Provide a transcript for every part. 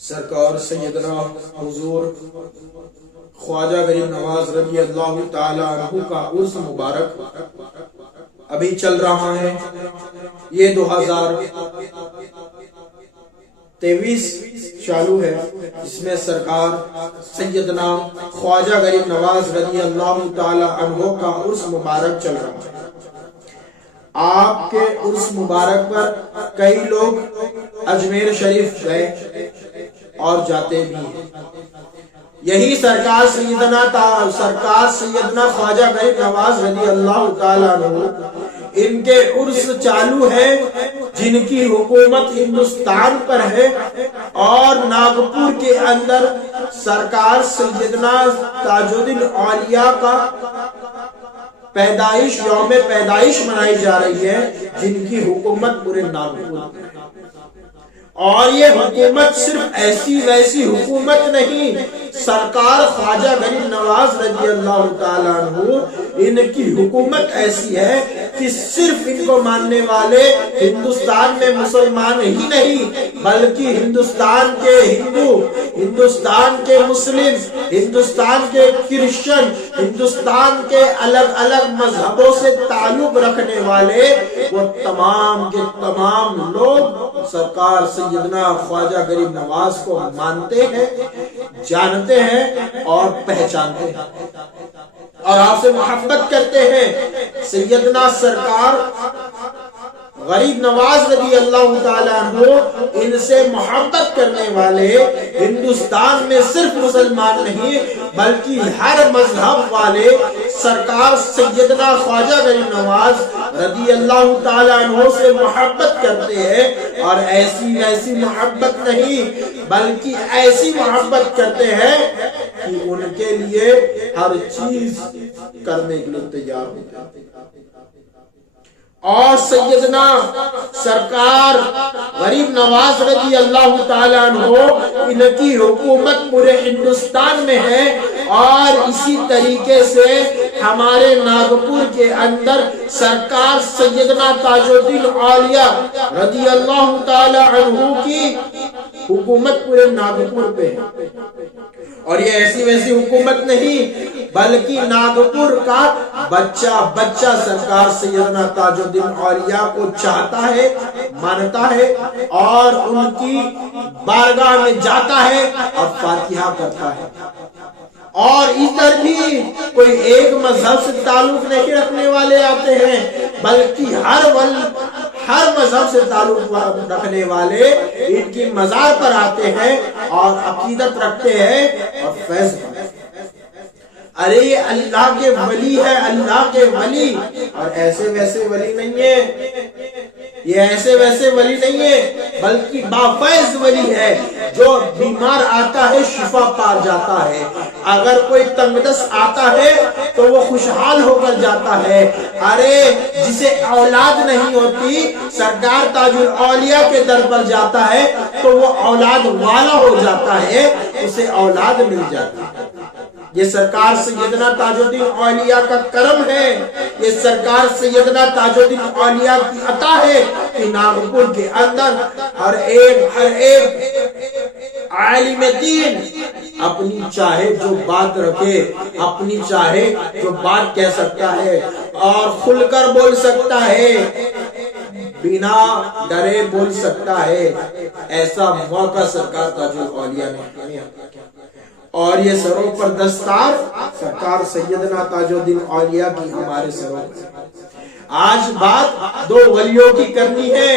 سرکار سیدنا حضور خواجہ غریب نواز رضی اللہ تعالی عنہ کا عرس مبارک ابھی چل رہا ہے۔ یہ 2023 چالو ہے، جس میں سرکار سیدنا خواجہ غریب نواز رضی اللہ تعالی عنہ کا عرس مبارک چل رہا ہے۔ آپ کے عرس مبارک پر کئی لوگ اجمیر شریف گئے اور جاتے بھی ہیں۔ یہی سرکار سیدنا خواجہ غریب نواز رضی اللہ تعالیٰ عنہ، ان کے عرس چالو ہے جن کی حکومت ہندوستان پر ہے، اور ناگپور کے اندر سرکار سیدنا تاج الدین اولیاء کا یوم پیدائش منائی جا رہی ہے، جن کی حکومت پورے ناگپور پر ہے۔ اور یہ حکومت صرف ایسی ویسی حکومت نہیں، سرکار خواجہ غریب نواز رضی اللہ تعالیٰ عنہ ان کی حکومت ایسی ہے کہ صرف ان کو ماننے والے ہندوستان میں مسلمان ہی نہیں، بلکہ ہندوستان کے ہندو، ہندوستان کے مسلم، ہندوستان کے کرسچن، ہندوستان کے الگ الگ مذہبوں سے تعلق رکھنے والے وہ تمام کے تمام لوگ سرکار سیدنا خواجہ غریب نواز کو مانتے ہیں، جانتے ہیں اور پہچانتے ہیں، اور آپ سے محبت کرتے ہیں۔ سیدنا سرکار غریب نواز رضی اللہ تعالیٰ عنہ ان سے محبت کرنے والے ہندوستان میں صرف مسلمان نہیں بلکہ ہر مذہب والے سرکار سیدنا خواجہ غریب نواز رضی اللہ تعالیٰ عنہ سے محبت کرتے ہیں، اور ایسی ویسی محبت نہیں بلکہ ایسی محبت کرتے ہیں کہ ان کے لیے ہر چیز کرنے کے لیے تیار ہوتے ہیں۔ اور سیدنا سرکار غریب نواز رضی اللہ تعالیٰ عنہ ان کی حکومت پورے ہندوستان میں ہے، اور اسی طریقے سے ہمارے ناگپور کے اندر سرکار سیدنا تاج الدین اولیاء رضی اللہ تعالیٰ عنہ کی حکومت پورے ناگپور پہ ہے۔ اور یہ ایسی ویسی حکومت نہیں بلکہ ناگپور کا بچہ سرکار سیدنا تاج الدین اولیاء کو چاہتا ہے، مانتا ہے، اور ان کی بارگاہ میں جاتا ہے اور فاتحہ کرتا ہے۔ اور ادھر بھی کوئی ایک مذہب سے تعلق نہیں رکھنے والے آتے ہیں بلکہ ہر مذہب سے تعلق رکھنے والے ان کی مزار پر آتے ہیں اور عقیدت رکھتے ہیں اور فیض پاتے ہیں۔ ارے یہ اللہ کے ولی ہے، اللہ کے ولی، اور ایسے ویسے ولی نہیں ہے، یہ ایسے ویسے ولی نہیں ہے بلکہ بافیض ولی ہے، جو بیمار آتا ہے شفا پا جاتا ہے، اگر کوئی تنگ دست آتا ہے تو وہ خوشحال ہو کر جاتا ہے۔ ارے جسے اولاد نہیں ہوتی سرکار تاج الاولیاء کے در پر جاتا ہے تو وہ اولاد والا ہو جاتا ہے، اسے اولاد مل جاتی ہے۔ یہ سرکار سیدنا تاج الدین اولیاء کا کرم ہے، یہ سرکار سیدنا تاج الدین اولیاء کی عطا ہے کہ ناگپور کے اندر ہر ایک عالم دین اپنی چاہے جو بات رکھے، اپنی چاہے جو بات کہہ سکتا ہے اور کھل کر بول سکتا ہے، بنا ڈرے بول سکتا ہے۔ ایسا موقع سرکار تاج الاولیاء نے کیا، اور یہ سروں پر دستار سرکار سیدنا تاج الدین اولیاء کی ہمارے سروں پر۔ آج بات دو ولیوں کی کرنی ہے،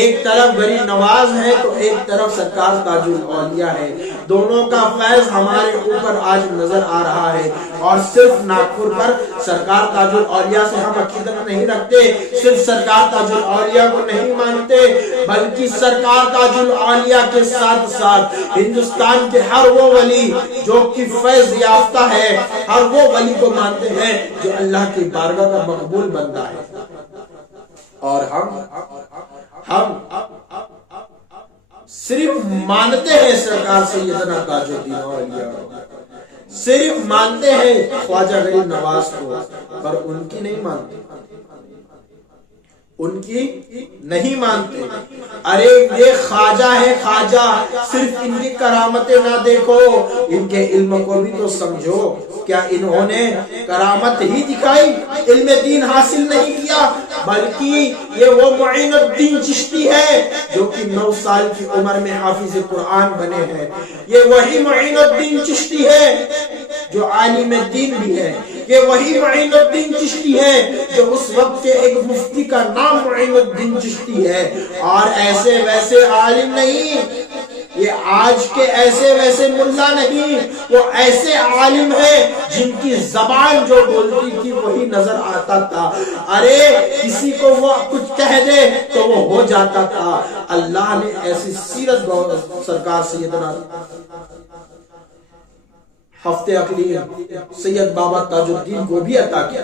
ایک طرف غریب نواز ہے تو ایک طرف سرکار تاج الاولیاء ہے، دونوں کا فیض ہمارے اوپر آج نظر آ رہا ہے۔ اور صرف ناگپور پر سرکار تاج الاولیاء سے ہم عقیدت نہیں رکھتے، صرف سرکار تاج الاولیاء کو نہیں مانتے، بلکہ سرکار تاج الاولیاء کے ساتھ ساتھ ہندوستان کے ہر وہ ولی جو کہ فیض یافتہ ہے، ہر وہ ولی کو مانتے ہیں جو اللہ کی بارگاہ کا مقبول بندہ ہے۔ اور ہم صرف مانتے ہیں سرکار سیدنا تاج الدین اولیاء، صرف مانتے ہیں خواجہ غریب نواز کو، پر ان کی نہیں مانتے۔ ان کی نہیں مانتے. ارے یہ خواجہ ہے خواجہ، صرف ان کی کرامتیں نہ دیکھو، ان کے علم کو بھی تو سمجھو. کیا انہوں نے کرامت ہی دکھائی، علم دین حاصل نہیں کیا؟ بلکہ یہ وہ معین الدین چشتی ہے جو کہ 9 سال کی عمر میں حافظ قرآن بنے ہیں. یہ وہی معین الدین چشتی ہے جو عالم دین بھی ہے. یہ وہی معین الدین چشتی ہے جو اس وقت کے ایک مفتی کا نام معین الدین چشتی ہے. اور ایسے ویسے عالم نہیں، یہ آج کے ایسے ویسے ملا نہیں، وہ ایسے عالم ہیں جن کی زبان جو بولتی تھی وہی نظر آتا تھا. ارے کسی کو وہ کچھ کہہ دے تو وہ ہو جاتا تھا. اللہ نے ایسی سیرت سرکار سیدنا ہفتے اقلیم سید بابا تاج الدین کو بھی عطا کیا.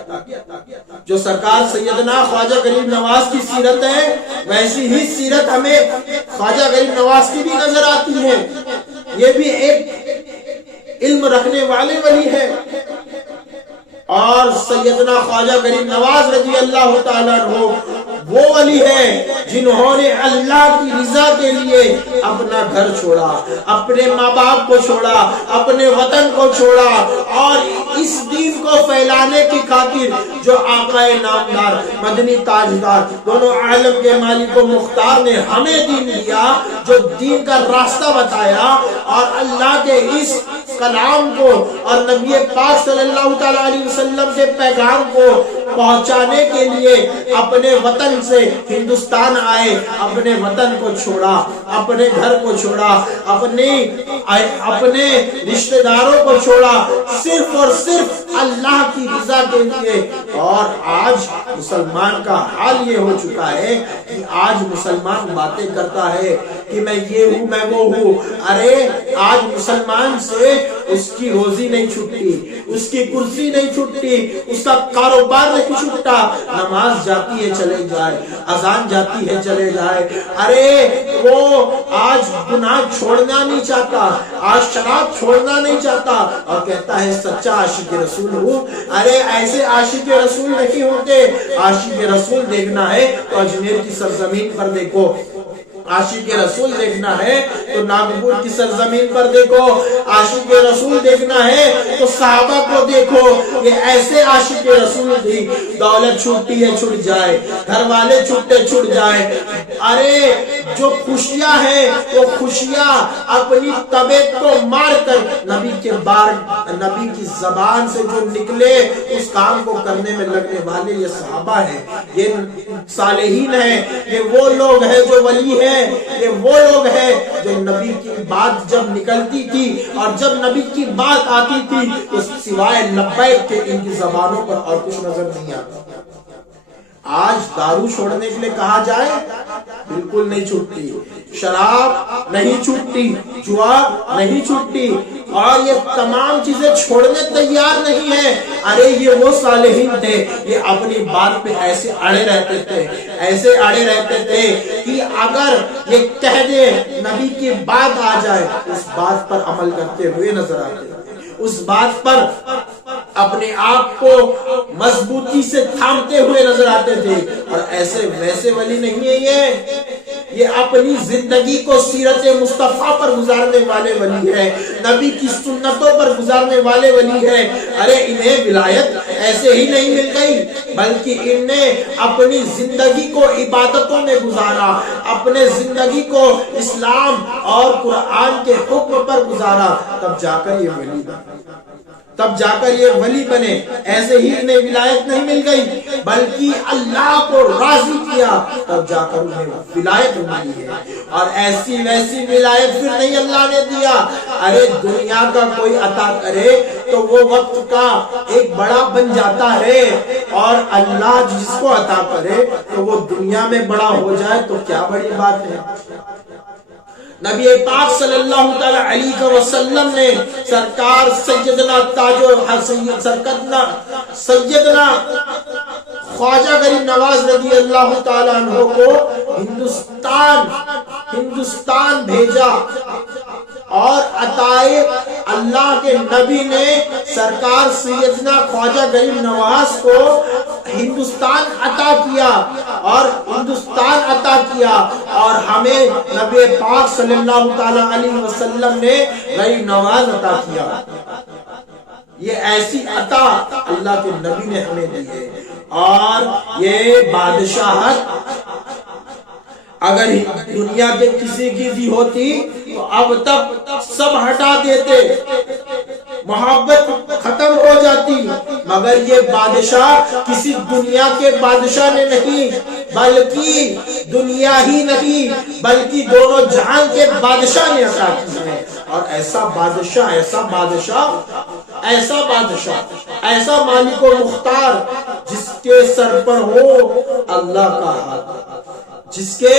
جو سرکار سیدنا خواجہ غریب نواز کی سیرت ہے، ویسی ہی سیرت ہمیں خواجہ غریب نواز کی بھی نظر آتی ہے. یہ بھی ایک علم رکھنے والے ولی ہے. اور سیدنا خواجہ غریب نواز رضی اللہ تعالیٰ عنہ وہ ولی ہے جنہوں نے اللہ کی رضا کے لیے اپنا گھر چھوڑا، اپنے ماں باپ کو چھوڑا، اپنے وطن کو چھوڑا، اور اس دین کو پھیلانے کی خاطر جو آقا نامدار مدنی تاجدار دونوں عالم کے مالک و مختار نے ہمیں دین دیا، جو دین کا راستہ بتایا اور اللہ کے اس کلام کو اور نبی پاک صلی اللہ تعالیٰ علیہ وسلم کے پیغام کو پہنچانے کے لیے اپنے وطن سے ہندوستان آئے، اپنے وطن کو چھوڑا، اپنے گھر کو چھوڑا، اپنے رشتہ داروں کو چھوڑا، صرف اور صرف اللہ کی رضا کے لیے. اور آج مسلمان کا حال یہ ہو چکا ہے کہ آج مسلمان باتیں کرتا ہے کہ میں یہ ہوں، میں وہ ہوں. ارے آج مسلمان سے اس کی روزی نہیں چھٹتی، اس کی کرسی نہیں چھٹتی، اس کا کاروبار نہیں چھٹتا. نماز جاتی ہے چلے جائے، اذان جاتی ہے چلے جائے. ارے وہ آج گناہ چھوڑنا نہیں چاہتا، آج شراب چھوڑنا نہیں چاہتا، اور کہتا ہے سچا عاشق رسول ہوں. ارے ایسے عاشق رسول نہیں ہوتے. عاشق رسول دیکھنا ہے تو اجمیر کی سرزمین پر دیکھو، عاشق رسول دیکھنا ہے تو ناگپور کی سرزمین پر دیکھو، عاشق رسول دیکھنا ہے تو صحابہ کو دیکھو. یہ ایسے عاشق رسول تھی. دولت چھوٹی ہے چھٹ جائے، گھر والے چھوٹے چھٹ جائے. ارے جو خوشیاں ہیں وہ خوشیاں اپنی طبیعت کو مار کر نبی کی زبان سے جو نکلے اس کام کو کرنے میں لگنے والے یہ صحابہ ہیں، یہ صالحین ہیں، یہ وہ لوگ ہیں جو ولی ہیں، یہ وہ لوگ ہیں جو نبی کی بات جب نکلتی تھی اور جب نبی کی بات آتی تھی تو سوائے لبیک کے ان کی زبانوں پر اور کچھ نظر نہیں آتا. آج دارو چھوڑنے کے لیے کہا جائے بالکل نہیں چھوٹتی، شراب نہیں چھوٹتی، جوا نہیں چھوٹتی، اور یہ تمام چیزیں چھوڑنے تیار نہیں ہیں. ارے یہ وہ صالحین تھے، یہ اپنی بات پہ ایسے اڑے رہتے تھے، ایسے اڑے رہتے تھے کہ اگر یہ کہہ دے نبی کی بات آ جائے اس بات پر عمل کرتے ہوئے نظر آتے، اس بات پر اپنے آپ کو مضبوطی سے تھامتے ہوئے نظر آتے تھے. اور ایسے ویسے ولی نہیں ہے یہ اپنی زندگی کو سیرت مصطفیٰ پر گزارنے والے ولی ہے، نبی کی سنتوں پر گزارنے والے ولی ہے. ارے انہیں ولایت ایسے ہی نہیں مل گئی، بلکہ ان نے اپنی زندگی کو عبادتوں میں گزارا، اپنے زندگی کو اسلام اور قرآن کے حکم پر گزارا. تب جا کر یہ ولی بنے، تب جا کر یہ ولی بنے. ایسے ہی انہیں ولایت نہیں مل گئی بلکہ اللہ کو راضی کیا، تب جا کر انہیں ولایت ملی ہے. اور ایسی ویسی ولایت پھر نہیں اللہ نے دیا. ارے دنیا کا کوئی عطا کرے تو وہ وقت کا ایک بڑا بن جاتا ہے، اور اللہ جس کو عطا کرے تو وہ دنیا میں بڑا ہو جائے تو کیا بڑی بات ہے. نبی پاک صلی اللہ تعالی علیہ وسلم نے سرکار سیدنا سیدنا خواجہ غریب نواز رضی اللہ تعالیٰ عنہ کو ہندوستان بھیجا، اور عطائے اللہ کے نبی نے سرکار سیدنا خواجہ غریب نواز کو ہندوستان عطا کیا اور ہمیں نبی پاک صلی اللہ تعالی علیہ وسلم نے غریب نواز عطا کیا. یہ ایسی عطا اللہ کے نبی نے ہمیں دی ہے. اور یہ بادشاہت اگر دنیا کے کسی کی دی ہوتی تو اب تک سب ہٹا دیتے, محبت ختم ہو جاتی, مگر یہ بادشاہ کسی دنیا کے بادشاہ نے نہیں, بلکہ دنیا ہی نہیں بلکہ دونوں جہان کے بادشاہ نے عطا کی ہے. اور ایسا بادشاہ ایسا مالک و مختار جس کے سر پر ہو اللہ کا ہاتھ, جس کے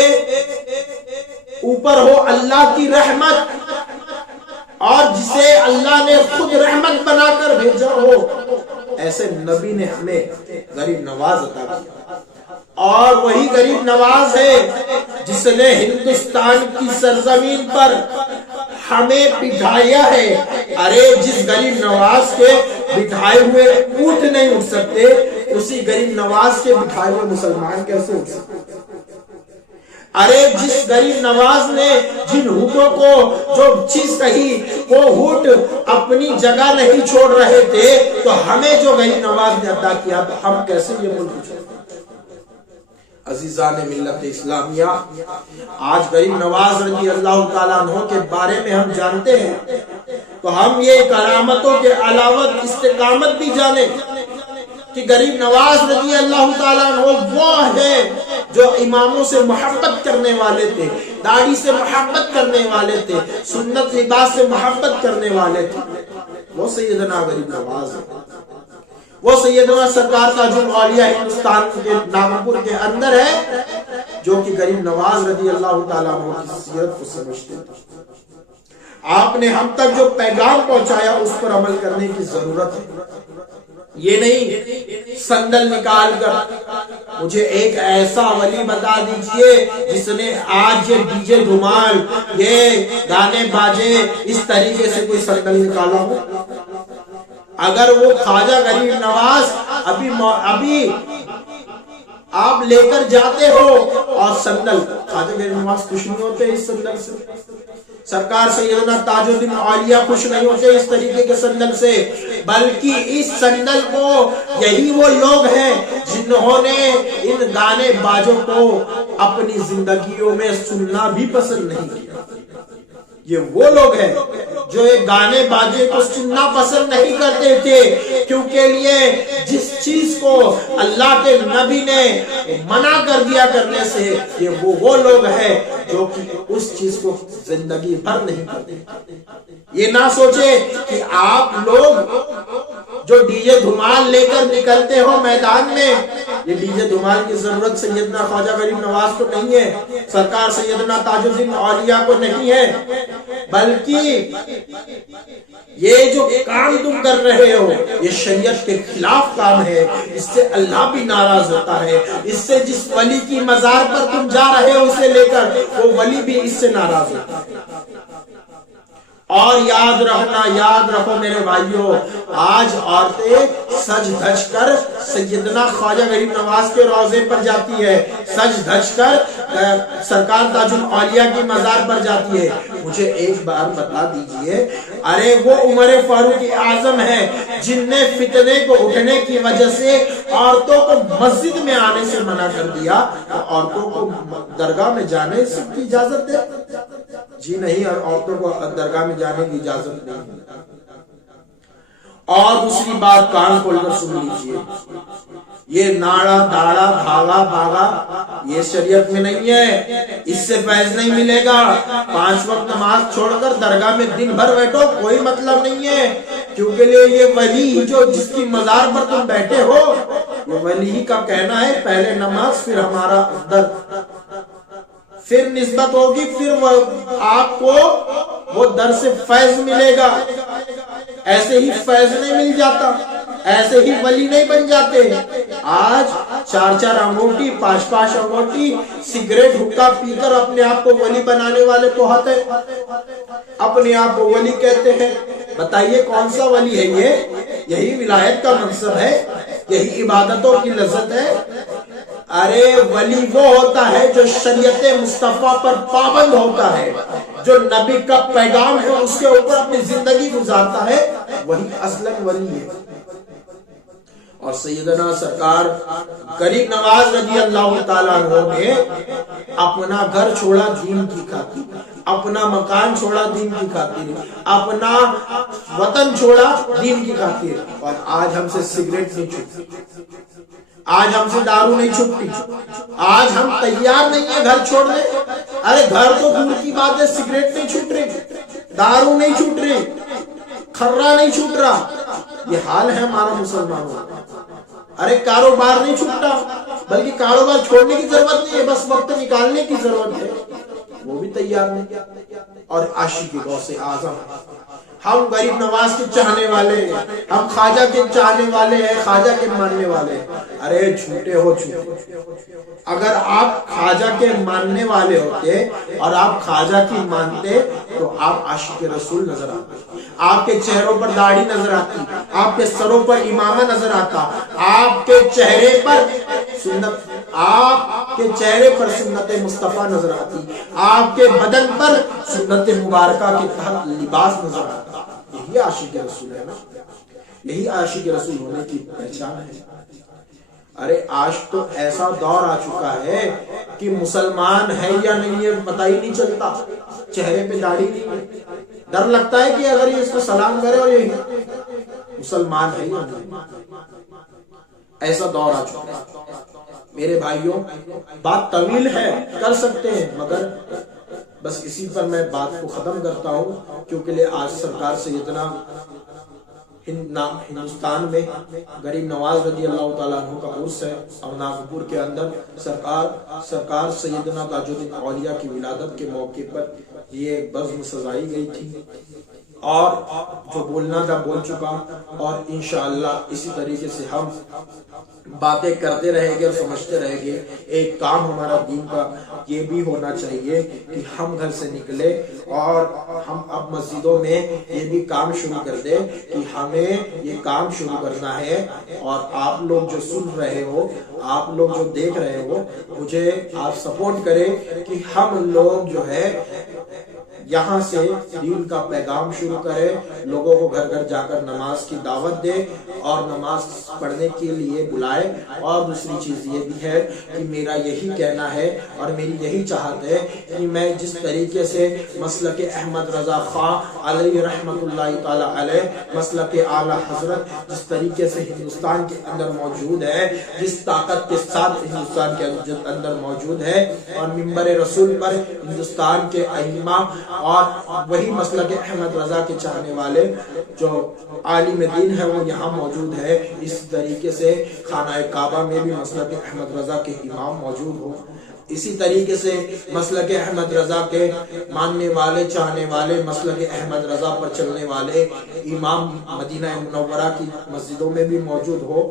اوپر ہو اللہ کی رحمت, اور جسے اللہ نے خود رحمت بنا کر بھیجا ہو, ایسے نبی نے ہمیں غریب نواز عطا کیا. اور وہی غریب نواز ہے جس نے ہندوستان کی سرزمین پر ہمیں بٹھایا ہے. ارے جس غریب نواز کے بٹھائے ہوئے اونٹ نہیں اٹھ سکتے, اسی غریب نواز کے بٹھائے ہوئے مسلمان کیسے اٹھ سکتے؟ ارے جس غریب نواز نے جن ہونٹوں کو جو چیز کہی وہ ہونٹ اپنی جگہ نہیں چھوڑ رہے تھے, تو ہمیں جو غریب نواز نے عطا کیا تو ہم کیسے یہ ملک چھوڑ؟ عزیزان ملت اسلامیہ, آج غریب نواز رضی اللہ تعالیٰ عنہ کے بارے میں ہم جانتے ہیں تو ہم یہ کرامتوں کے علاوہ استقامت بھی جانیں کہ غریب نواز رضی اللہ تعالیٰ عنہ وہ ہے جو اماموں سے محبت کرنے والے تھے, داڑھی سے محبت کرنے والے تھے, سنت لباس سے محبت کرنے والے تھے. وہ سیدنا غریب نواز ہے, وہ سیدنا سرکار تاج الاولیاء ہندوستان کے ناگپور کے اندر ہے جو کہ غریب نواز رضی اللہ تعالیٰ عنہ کی سیرت کو سمجھتے تھے. آپ نے ہم تک جو پیغام پہنچایا اس پر عمل کرنے کی ضرورت ہے. یہ نہیں سندل نکال کر مجھے ایک ایسا ولی بتا دیجئے جس نے آج یہ ڈی جے دھمال یہ گانے باجے اس طریقے سے کوئی سندل نکالا ہو. اگر وہ خواجہ غریب نواز ابھی آپ لے کر جاتے ہو اور سندل, خواجہ غریب نواز خوش نہیں ہوتے اس سندل سے, سرکار سیدنا تاج الدین اولیاء خوش نہیں ہوتے اس طریقے کے سندل سے, بلکہ اس سندل کو یہی وہ لوگ ہیں جنہوں نے ان گانے باجوں کو اپنی زندگیوں میں سننا بھی پسند نہیں کیا. یہ وہ لوگ ہیں جو یہ گانے باجے کو سننا پسند نہیں کرتے تھے, کیونکہ لیے جس چیز کو اللہ کے نبی نے منع کر دیا کرنے سے, یہ وہ لوگ ہیں جو کہ اس چیز کو زندگی بھر نہیں کرتے. یہ نہ سوچے کہ آپ لوگ جو ڈی جے دھمال لے کر نکلتے ہو میدان میں, یہ ڈی جے دھمال کی ضرورت سیدنا خواجہ غریب نواز کو نہیں ہے, سرکار سیدنا تاج الدین اولیاء کو نہیں ہے, بلکہ یہ جو کام تم کر رہے ہو یہ شریعت کے خلاف کام ہے, اس سے اللہ بھی ناراض ہوتا ہے, اس سے جس ولی کی مزار پر تم جا رہے ہو اسے لے کر وہ ولی بھی اس سے ناراض ہوتا ہے. اور یاد رکھو میرے بھائیوں, آج عورتیں سج دھج کر سیدنا خواجہ غریب نواز کے روضے پر جاتی ہے, سج دھج کر سرکار تاج الاولیاء کی مزار پر جاتی ہے. مجھے ایک بار بتا دیجئے, ارے وہ عمر فاروق اعظم ہے جن نے فتنے کو اٹھنے کی وجہ سے عورتوں کو مسجد میں آنے سے منع کر دیا, تو عورتوں کو درگاہ میں جانے کی اجازت دے؟ جی نہیں, اور عورتوں کو درگاہ میں جانے کی اجازت نہیں. اور دوسری بات کان کھول کر سن لیجئے, یہ ناڑا داڑا دھاگا بھاگا یہ شریعت میں نہیں ہے, اس سے فیض نہیں ملے گا. 5 وقت نماز چھوڑ کر درگاہ میں دن بھر بیٹھو کوئی مطلب نہیں ہے, کیونکہ یہ ولی جو جس کی مزار پر تم بیٹھے ہو, یہ ولی کا کہنا ہے پہلے نماز پھر ہمارا درد, پھر نسبت ہوگی, پھر آپ کو وہ در سے فیض ملے گا. ایسے ہی فیض نہیں مل جاتا, ایسے ہی ولی نہیں بن جاتے. آج 4 انگوٹھی 5 انگوٹھی سگریٹ حقہ پی کر اپنے آپ کو ولی بنانے والے تو ہیں, اپنے آپ کو ولی کہتے ہیں. بتائیے کون سا ولی ہے یہ یہی ولایت کا منصب ہے، یہی عبادتوں کی لذت ہے۔ ارے ولی وہ ہوتا ہے جو شریعت مصطفیٰ پر پابند ہوتا ہے، جو نبی کا پیغام ہے اس کے اوپر اپنی زندگی گزارتا ہے، وہی اصلاً ولی ہے۔ اور سیدنا سرکار غریب نواز رضی اللہ تعالیٰ عنہ نے اپنا گھر چھوڑا دین کی خاطر، اپنا مکان چھوڑا دین کی خاطر، اپنا وطن چھوڑا دین کی خاطر، اور آج ہم سے سگریٹ نہیں چھوٹتی، آج ہم سے دارو نہیں چھپتی، آج ہم تیار نہیں ہیں گھر چھوڑنے۔ ارے گھر تو دور کی بات ہے، سگریٹ نہیں چھوٹ رہی، دارو نہیں چھوٹ رہی، کھرا نہیں چھوٹ رہا، یہ حال ہے ہمارا مسلمانوں کا۔ ارے کاروبار نہیں چھوٹتا، بلکہ کاروبار چھوڑنے کی ضرورت نہیں ہے، بس وقت نکالنے کی ضرورت ہے، وہ بھی تیار نہیں۔ اور عاشق غوث اعظم، ہم غریب نواز کے چاہنے والے ہیں، ہم خواجہ کے چاہنے والے ہیں، خواجہ کے ماننے والے ہیں۔ ارے جھوٹے ہو جھوٹے، اگر آپ خواجہ کے ماننے والے ہوتے اور آپ خواجہ کی مانتے تو آپ عاشق رسول نظر آتے، آپ کے چہروں پر داڑھی نظر آتی، آپ کے سروں پر امامہ نظر آتا، آپ کے چہرے پر سنت، آپ کے چہرے پر سنت مصطفیٰ نظر آتی، آپ کے بدن پر سنت مبارکہ کے تحت لباس نظر آتا۔ یہی عاشق رسول ہے نا، یہی عاشق رسول ہونے کی پہچان ہے۔ ارے آج تو ایسا دور آ چکا ہے کہ مسلمان ہے یا نہیں ہے پتہ ہی نہیں چلتا، چہرے پہ داڑھی نہیں ہے، ڈر لگتا ہے کہ اگر یہ اس کو سلام کرے اور یہ مسلمان ہے یا نہیں، ایسا دور آ چکا ہے۔ میرے بھائیوں، بات طویل ہے، کر سکتے ہیں، مگر بس اسی پر میں بات کو ختم کرتا ہوں، کیونکہ آج سرکار سیدنا ہندوستان میں غریب نواز رضی اللہ تعالیٰ عنہ کا عرس ہے، اور ناگپور کے اندر سرکار سیدنا تاج الدین اولیاء کی ولادت کے موقع پر یہ بزم سجائی گئی تھی، اور جو بولنا تھا بول چکا، اور انشاءاللہ اسی طریقے سے ہم باتیں کرتے رہیں گے اور سمجھتے رہیں گے۔ ایک کام ہمارا دین کا یہ بھی ہونا چاہیے کہ ہم گھر سے نکلے اور ہم اب مسجدوں میں یہ بھی کام شروع کر دیں کہ ہمیں یہ کام شروع کرنا ہے، اور آپ لوگ جو سن رہے ہو، آپ لوگ جو دیکھ رہے ہو، مجھے آپ سپورٹ کریں کہ ہم لوگ جو ہے یہاں سے دین کا پیغام شروع کرے، لوگوں کو گھر گھر جا کر نماز کی دعوت دے اور نماز پڑھنے کے لیے بلائے۔ اور دوسری چیز یہ بھی ہے کہ میرا یہی کہنا ہے اور میری یہی چاہت ہے کہ میں جس طریقے سے مسلک احمد رضا خان علیہ رحمت اللہ تعالی علیہ، مسلک اعلیٰ حضرت جس طریقے سے ہندوستان کے اندر موجود ہے، جس طاقت کے ساتھ ہندوستان کے اندر موجود ہے، اور منبر رسول پر ہندوستان کے ائمہ اور وہی مسلک احمد رضا کے چاہنے والے جو عالم دین ہے وہ یہاں موجود ہے، اس طریقے سے خانہ کعبہ میں بھی مسلک احمد رضا کے امام موجود ہو، اسی طریقے سے مسلک احمد رضا کے ماننے والے چاہنے والے، مسلک احمد رضا پر چلنے والے امام مدینہ منورہ کی مسجدوں میں بھی موجود ہو،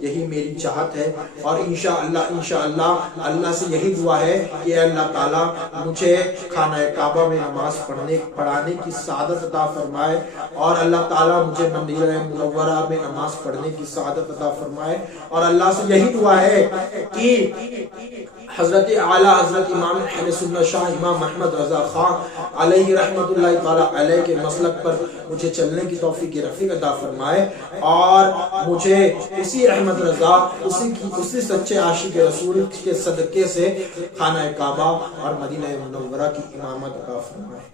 یہی میری چاہت ہے۔ اور انشاءاللہ اللہ سے یہی دعا ہے کہ اللہ تعالیٰ مجھے خانہ کعبہ میں نماز پڑھانے کی سعادت عطا فرمائے، اور اللہ تعالیٰ مجھے مدینہ منورہ میں نماز پڑھنے کی سعادت عطا فرمائے، اور اللہ سے یہی دعا ہے کہ حضرت اعلیٰ حضرت امام اہل سنت شاہ امام احمد رضا خان علیہ رحمت اللہ تعالی علیہ کے مسلک پر مجھے چلنے کی توفیق رفیق عطا فرمائے، اور مجھے اسی احمد رضا اسی سچے عاشق رسول کے صدقے سے خانہ کعبہ اور مدینہ منورہ کی امامت عطا فرمائے۔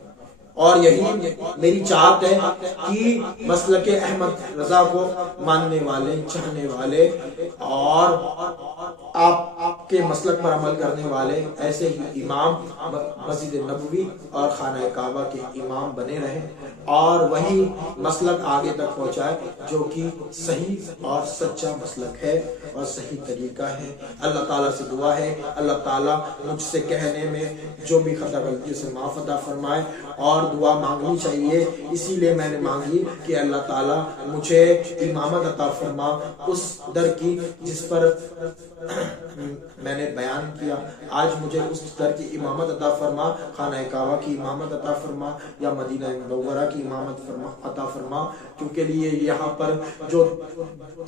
اور یہی میری چاہت ہے کہ مسلک احمد رضا کو ماننے والے چاہنے والے اور آپ کے مسلک پر عمل کرنے والے ایسے ہی امام مسجد نبوی اور خانہ کعبہ کے امام بنے رہیں، اور وہی مسلک آگے تک پہنچائے جو کہ صحیح اور سچا مسلک ہے اور صحیح طریقہ ہے۔ اللہ تعالیٰ سے دعا ہے اللہ تعالیٰ مجھ سے کہنے میں جو بھی خطا غلطی سے معاف عطا فرمائے، اور بار دعا مانگنی چاہیے، اسی لیے میں نے مانگی کہ اللہ تعالیٰ مجھے امامت عطا فرما اس در کی جس پر میں نے بیان کیا۔ آج مجھے اس در کی امامت عطا فرما، خانہ کعبہ کی امامت عطا فرما یا مدینہ منورہ کی امامت عطا فرما، کیونکہ لیے یہاں پر جو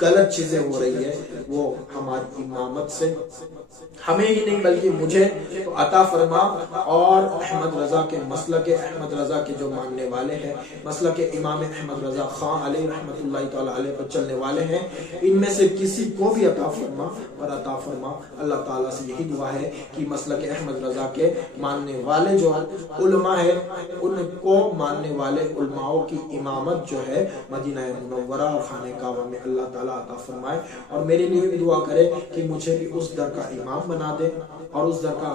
غلط چیزیں ہو رہی ہے وہ ہماری امامت سے ہمیں ہی نہیں بلکہ مجھے عطا فرما، اور احمد رضا کے مسلک احمد رضا کے جو ماننے والے ہیں، مسلک امام احمد رضا خان علیہ رحمۃ اللہ تعالی علیہ پر چلنے والے ہیں، ان میں سے کسی کو بھی عطا فرما اور عطا فرما۔ اللہ تعالیٰ سے یہی دعا ہے کہ مسلک احمد رضا کے ماننے والے جو علماء ہیں ان کو ماننے والے علماءوں کی امامت جو ہے مدینہ منورہ اور خانہ کعبہ میں اللہ تعالیٰ عطا فرمائے، اور میرے لیے بھی دعا کرے کہ مجھے بھی اس در کا امام بنا دے، اور اس در کا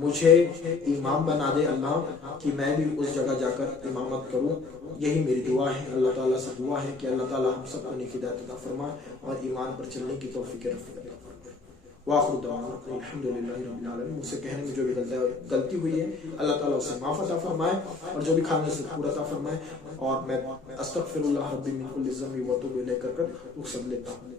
مجھے امام بنا دے اللہ، کہ میں بھی اس جگہ جا کر امامت کروں۔ یہی میری دعا ہے، اللہ تعالیٰ سے دعا ہے کہ اللہ تعالیٰ ہم سب کو نیک ہدایت عطا فرمائے اور ایمان پر چلنے کی توفیق عطا فرمائے۔ وآخر دعوانا الحمدللہ رب العالمین۔ مجھ سے کہنے میں جو بھی غلطی ہوئی ہے اللہ تعالیٰ اسے معاف عطا فرمائے، اور جو بھی کھانے سے پورا عطا فرمائے، اور میں استغفر اللہ ربی من کل ذنب واتوب الیہ کر اقسم لیتا ہوں۔